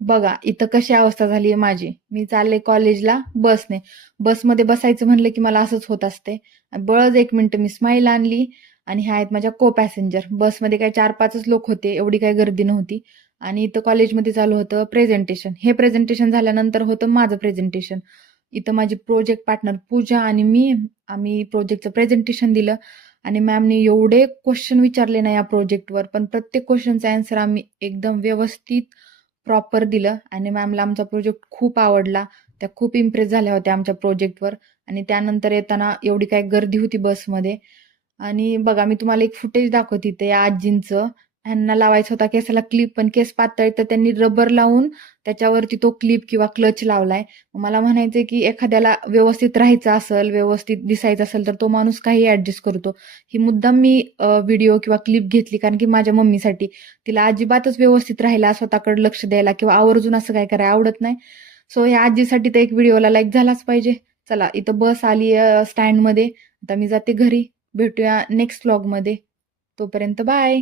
बघा इथं कशी अवस्था झाली आहे माझी. मी चालले कॉलेजला बसने. बसमध्ये बसायचं म्हणलं की मला असंच होत असते. बळच 1 मिनिट मी स्माईल आणली आणि ह्या आहेत माझ्या को पॅसेंजर. बसमध्ये काय 4-5च लोक होते, एवढी काही गर्दी नव्हती. आणि इथं कॉलेजमध्ये चालू होतं प्रेझेंटेशन. हे प्रेझेंटेशन झाल्यानंतर होतं माझं प्रेझेंटेशन. इथं माझी प्रोजेक्ट पार्टनर पूजा आणि आम्ही प्रोजेक्टचं प्रेझेंटेशन दिलं आणि मॅमने एवढे क्वेश्चन विचारले ना या प्रोजेक्टवर, पण प्रत्येक क्वेश्चनचा आन्सर आम्ही एकदम व्यवस्थित प्रॉपर दिलं आणि मॅमला आमचा प्रोजेक्ट खूप आवडला. त्या खूप इम्प्रेस झाल्या होत्या आमच्या प्रोजेक्टवर आणि त्यानंतर येताना एवढी काही गर्दी होती बसमध्ये. आणि बघा मी तुम्हाला एक फुटेज दाखवते इथे या आजींचं. ह्यांना लावायचा होता केसाला क्लिप, पण केस पातळ तर त्यांनी रबर लावून त्याच्यावरती तो क्लिप किंवा क्लच लावलाय. मला म्हणायचंय की एखाद्याला व्यवस्थित राहायचं असेल, व्यवस्थित दिसायचं असेल तर तो माणूस काही ऍडजस्ट करतो. ही मुद्दाम मी व्हिडिओ किंवा क्लिप घेतली कारण की माझ्या मम्मीसाठी. तिला अजिबातच व्यवस्थित राहायला, स्वतःकडे लक्ष द्यायला किंवा आवर्जून असं काय करायला आवडत नाही. सो ह्या आजीसाठी तर एक व्हिडिओला लाईक झालाच पाहिजे. चला इथं बस आली स्टँडमध्ये. आता मी जाते घरी. भेटूया नेक्स्ट व्लॉगमध्ये. तोपर्यंत बाय.